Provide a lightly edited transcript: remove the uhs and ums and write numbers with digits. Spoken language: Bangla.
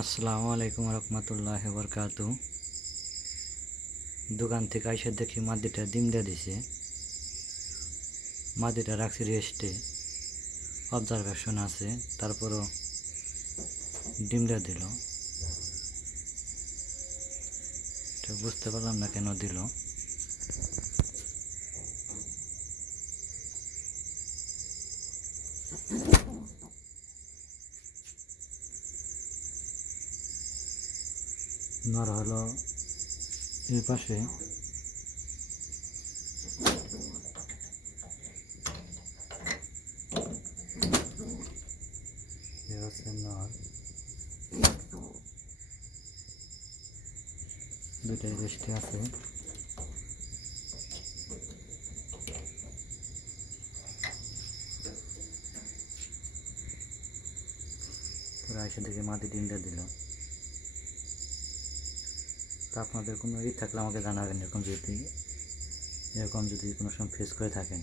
আসসালামু আলাইকুম রহমতুল্লাহি বরকাতু। দোকান থেকে আইসা দেখি মাদিটা ডিম দিয়ে দিছে। মাদিটা রাখছি রেস্টে, অবজারভেশন আছে, তারপরও ডিম দিয়ে দিল। এটা বুঝতে পারলাম না কেন দিল। নর হলো এই পাশে, এ হচ্ছে নর। দুইটাই রেস্টে আছে। পরে আইসা দেখি মাদি ডিম দিয়ে দিল। তা আপনাদের কোনো থাকলে আমাকে জানাবেন, এরকম যদি কোনো সময় ফেস করে থাকেন।